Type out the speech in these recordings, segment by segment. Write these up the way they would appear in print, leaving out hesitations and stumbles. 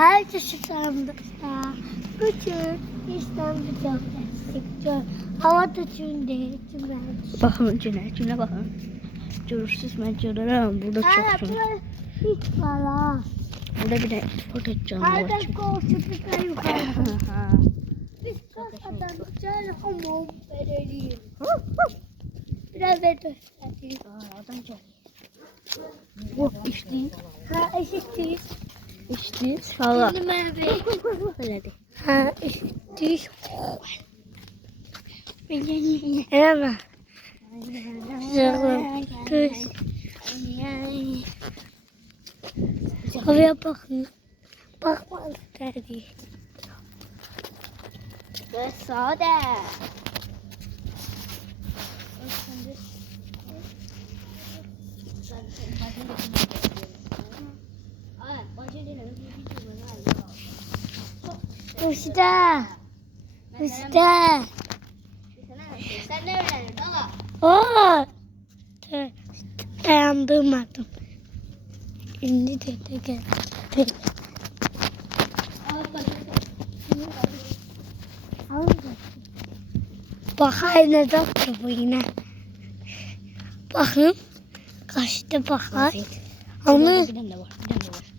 Herkese selamlar. Bütün İstanbul sektör hava tüçünde. Bakın cüne bakın. Görürsünüz ben görürüm. Burada çok cüne. Hiç var ha. Burada bir de foto canlı var. Herkes koltuğu bir yukarı. Biz kasadan güzel hamam verelim. Biraz da göstereyim. Adam geliyor. Bu içti. Ha eşittir. İçti. Valla. Şimdi ben bir. Öyle de. Ha eşittir. Hemen. Zırhım. Düz. Havaya bakın. Bakmaz derdi. Ve sade. Usta. Usta. Sen ne öğrendin baba? Oo. Dayandırmadım. Şimdi de geldi. Bak aynı doktor bu yine. Bakın. Kaçtı bakar. Onu Bir tane de var. Bir tane de var.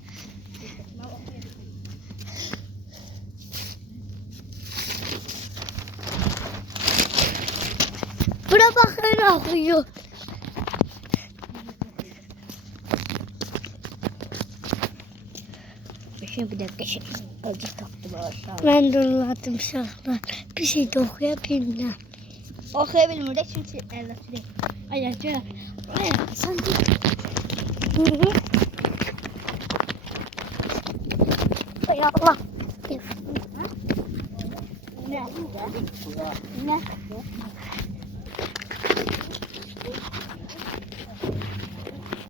buna bakın akıyor. Şimdi bir dakika şey. Acı taktım aşağı. Ben duruladım şahlar. Bir şey de okuyabilirim. Okuyabilirim de çünkü evet değil. Ayrıca sen git. Hay Allah. Ne?